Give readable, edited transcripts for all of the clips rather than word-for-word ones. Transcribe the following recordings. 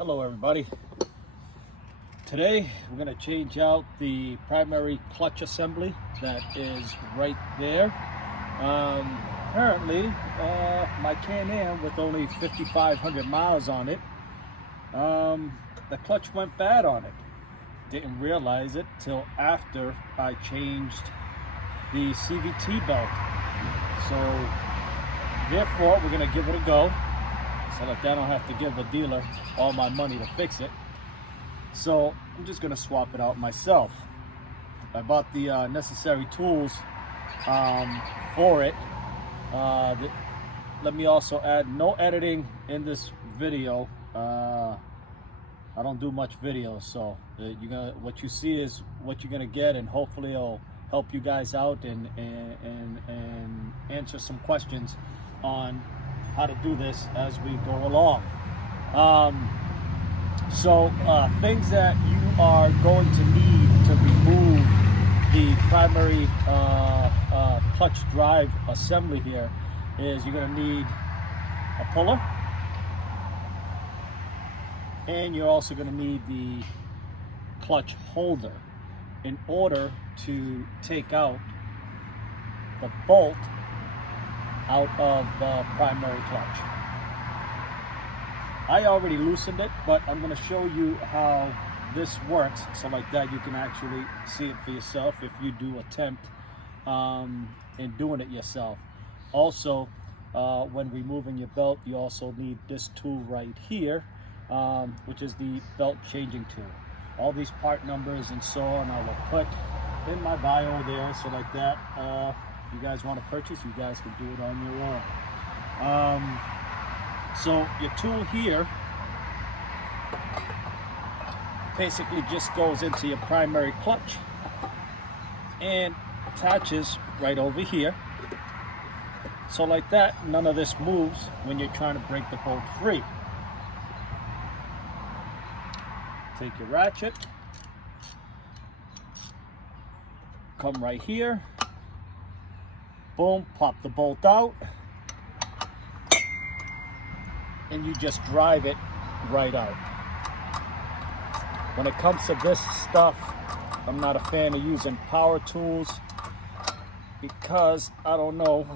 Hello everybody. Today we're going to change out the primary clutch assembly that is right there. Apparently my Can-Am with only 5,500 miles on it, the clutch went bad on it. Didn't realize it till after I changed the CVT belt. So therefore we're going to give it a go, so that I don't have to give a dealer all my money to fix it. So I'm just going to swap it out myself. I bought the necessary tools for it. Let me also add, no editing in this video. I don't do much videos, so what you see is what you're gonna get, and hopefully it'll help you guys out and answer some questions on how to do this as we go along. Things that you are going to need to remove the primary clutch drive assembly here is you're going to need a puller, and you're also going to need the clutch holder in order to take out the bolt out of the primary clutch. I already loosened it, but I'm going to show you how this works, so like that you can actually see it for yourself if you do attempt in doing it yourself. Also, when removing your belt, you also need this tool right here, which is the belt changing tool. All these part numbers and so on I will put in my bio there, so like that you guys want to purchase, you guys can do it on your own. So your tool here basically just goes into your primary clutch and attaches right over here. So like that, none of this moves when you're trying to break the bolt free. Take your ratchet, come right here, boom, pop the bolt out, and you just drive it right out. When it comes to this stuff, I'm not a fan of using power tools because I don't know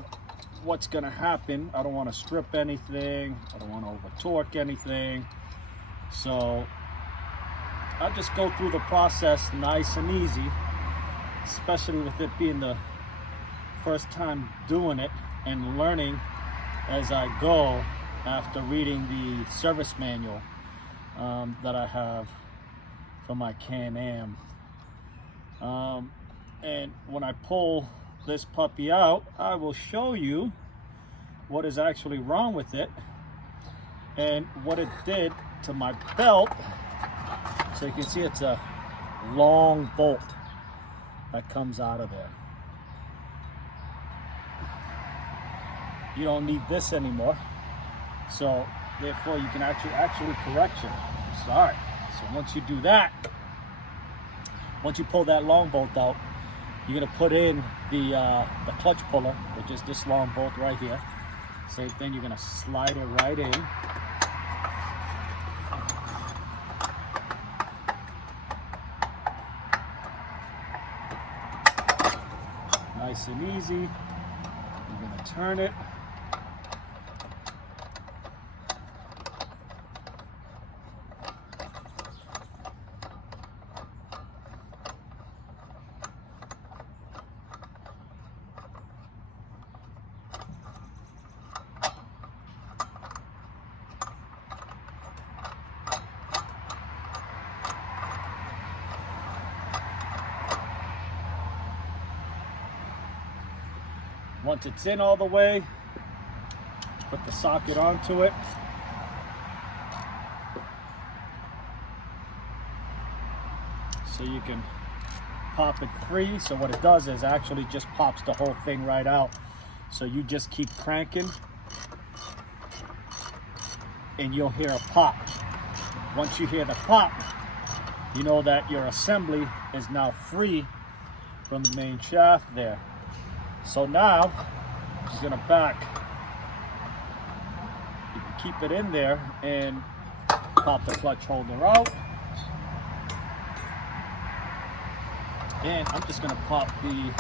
what's gonna happen. I don't want to strip anything, I don't want to over torque anything, so I'll just go through the process nice and easy, especially with it being the first time doing it and learning as I go after reading the service manual that I have for my Can-Am. And when I pull this puppy out, I will show you what is actually wrong with it and what it did to my belt. So you can see it's a long bolt that comes out of there. You don't need this anymore, so therefore you can actually correction. Sorry. So once you do that, once you pull that long bolt out, you're gonna put in the clutch puller, which is this long bolt right here. Same thing, you're gonna slide it right in. Nice and easy. You're gonna turn it. Once it's in all the way, put the socket onto it. So you can pop it free. So what it does is actually just pops the whole thing right out. So you just keep cranking and you'll hear a pop. Once you hear the pop, you know that your assembly is now free from the main shaft there. So now, she's gonna back. You can keep it in there and pop the clutch holder out. And I'm just gonna pop the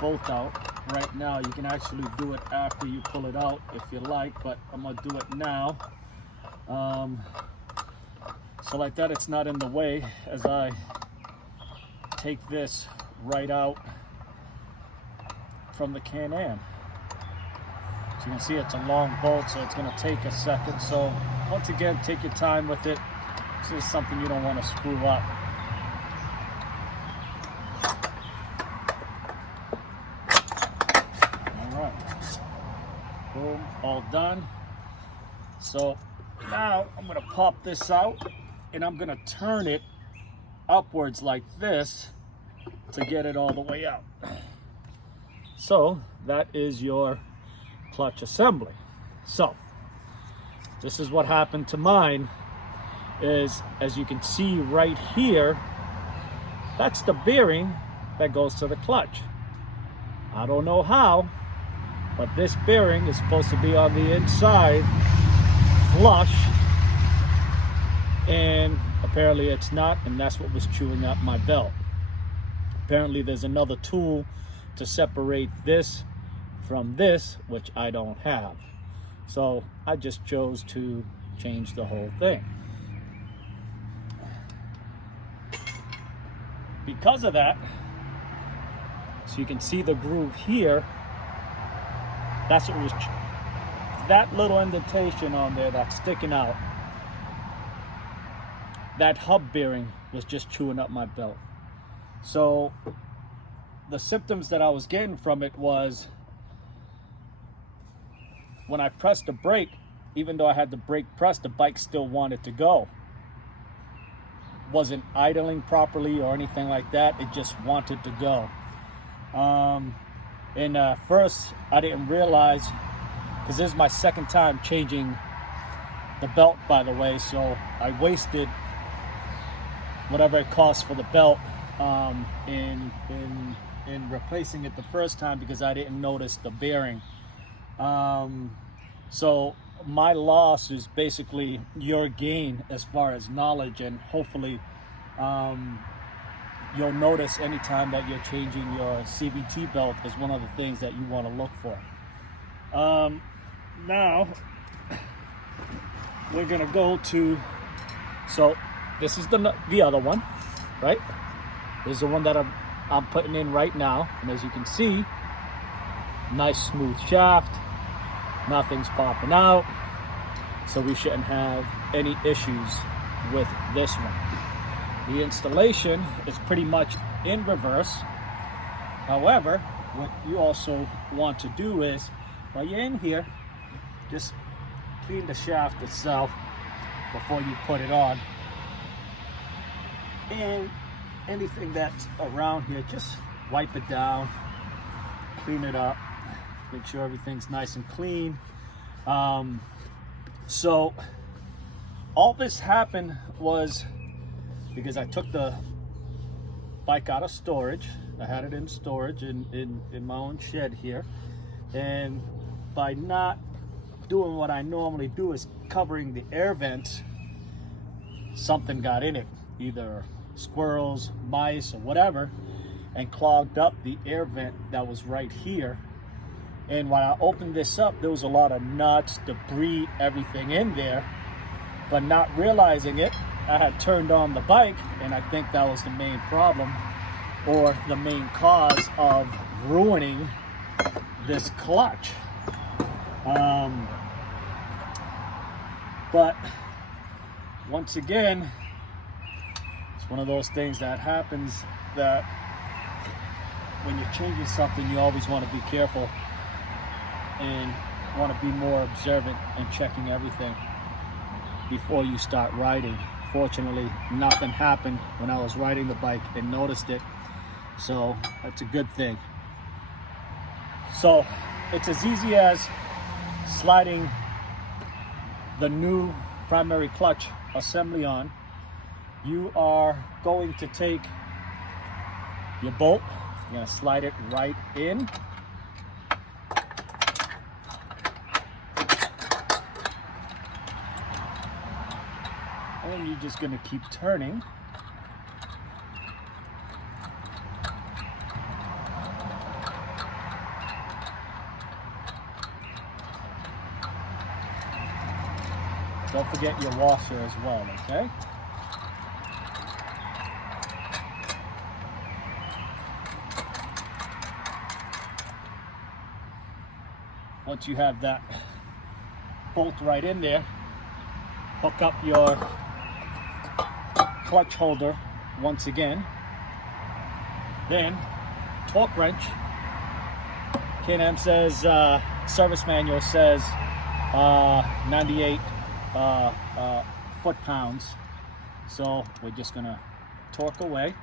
bolt out right now. You can actually do it after you pull it out if you like, but I'm gonna do it now. So like that, it's not in the way as I take this right out from the Can-Am. So you can see it's a long bolt, so it's gonna take a second. So once again, take your time with it. This is something you don't want to screw up. Boom, all done. So now I'm gonna pop this out and I'm gonna turn it upwards like this to get it all the way out. So that is your clutch assembly. So this is what happened to mine. Is, as you can see right here, that's the bearing that goes to the clutch. I don't know how, but this bearing is supposed to be on the inside flush, and apparently it's not, and that's what was chewing up my belt. Apparently there's another tool to separate this from this, which I don't have. So I just chose to change the whole thing. Because of that, so you can see the groove here, that's what was, that little indentation on there that's sticking out, that hub bearing was just chewing up my belt. So the symptoms that I was getting from it was when I pressed the brake, even though I had the brake pressed, the bike still wanted to go. Wasn't idling properly or anything like that, it just wanted to go. And first I didn't realize, because this is my second time changing the belt, by the way, so I wasted whatever it cost for the belt in replacing it the first time because I didn't notice the bearing. So my loss is basically your gain as far as knowledge, and hopefully you'll notice anytime that you're changing your CVT belt is one of the things that you want to look for. Now we're gonna go to, so this is the other one, right? This is the one that I'm putting in right now, and as you can see, nice smooth shaft, nothing's popping out, so we shouldn't have any issues with this one. The installation is pretty much in reverse. However, what you also want to do is, while you're in here, just clean the shaft itself before you put it on. And anything that's around here, just wipe it down, clean it up, make sure everything's nice and clean. So all this happened was because I took the bike out of storage. I had it in storage in my own shed here, and by not doing what I normally do is covering the air vents, something got in it, either squirrels, mice, or whatever, and clogged up the air vent that was right here. And when I opened this up, there was a lot of nuts, debris, everything in there, but not realizing it, I had turned on the bike, and I think that was the main problem, or the main cause of ruining this clutch. But once again, it's one of those things that happens, that when you're changing something, you always want to be careful and want to be more observant and checking everything before you start riding. Fortunately, nothing happened when I was riding the bike and noticed it, so that's a good thing. So it's as easy as sliding the new primary clutch assembly on. You are going to take your bolt, you're going to slide it right in. And you're just going to keep turning. Don't forget your washer as well, okay? Once you have that bolt right in there, hook up your clutch holder once again. Then, torque wrench. K&M says, service manual says 98 foot-pounds. So we're just gonna torque away.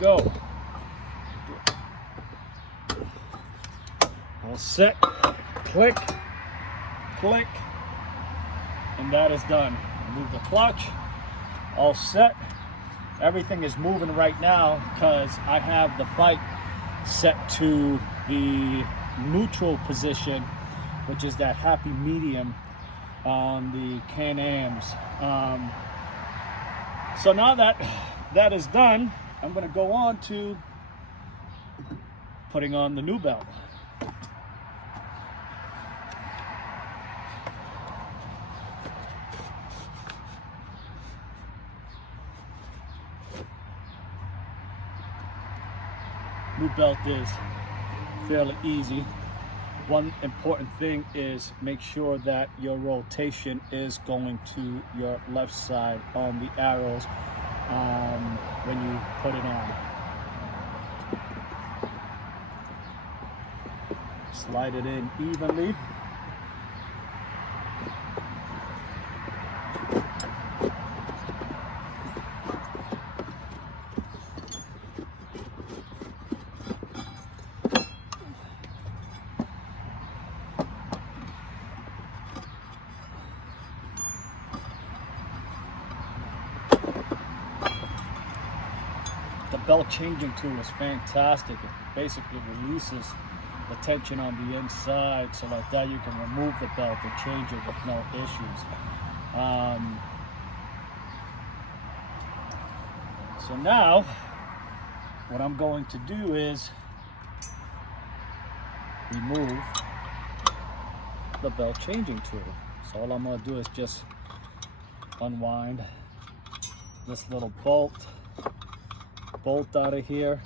Go. All set. Click, click, and that is done. Move the clutch. All set. Everything is moving right now because I have the bike set to the neutral position, which is that happy medium on the Can-Ams. So now that that is done, I'm going to go on to putting on the new belt. New belt is fairly easy. One important thing is make sure that your rotation is going to your left side on the arrows when you put it on. Slide it in evenly. The belt changing tool is fantastic. It basically releases the tension on the inside, so like that you can remove the belt and change it with no issues. So now what I'm going to do is remove the belt changing tool. So all I'm going to do is just unwind this little bolt out of here.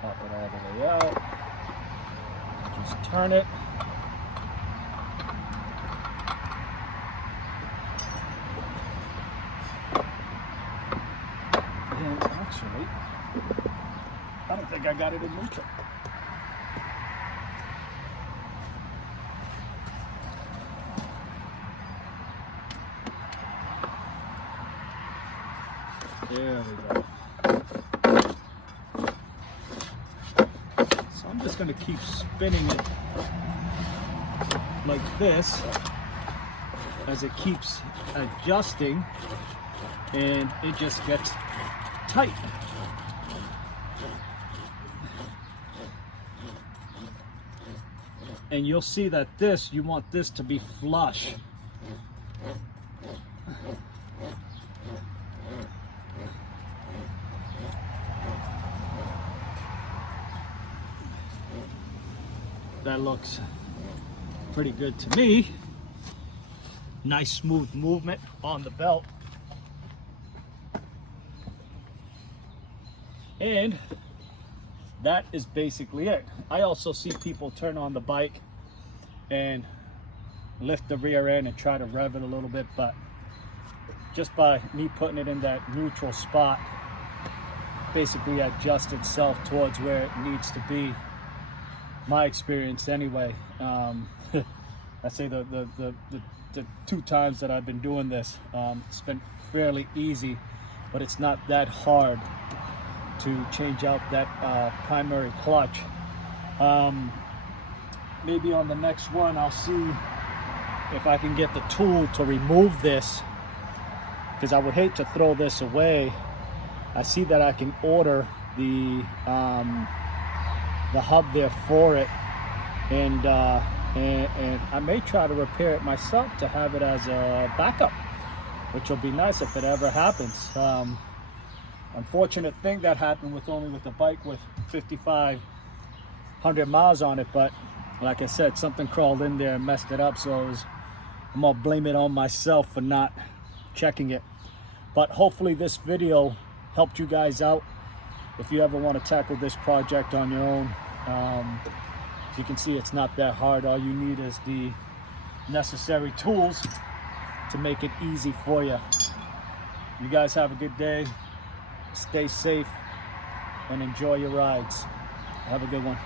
Pop it all the way out. Just turn it. And actually, I don't think I got it in neutral. There we go. So I'm just going to keep spinning it like this as it keeps adjusting, and it just gets tight. And you'll see that you want this to be flush. That looks pretty good to me. Nice smooth movement on the belt. And that is basically it. I also see people turn on the bike and lift the rear end and try to rev it a little bit, but just by me putting it in that neutral spot, basically adjust itself towards where it needs to be. My experience anyway. I say the 2 times that I've been doing this, it's been fairly easy, but it's not that hard to change out that primary clutch. Maybe on the next one I'll see if I can get the tool to remove this, because I would hate to throw this away. I see that I can order the hub there for it, and I may try to repair it myself to have it as a backup, which will be nice if it ever happens. Unfortunate thing that happened with the bike with 5,500 miles on it, but like I said, something crawled in there and messed it up, so I'm gonna blame it on myself for not checking it. But hopefully this video helped you guys out if you ever want to tackle this project on your own. As you can see, it's not that hard. All you need is the necessary tools to make it easy for you. You guys have a good day, stay safe, and enjoy your rides. Have a good one.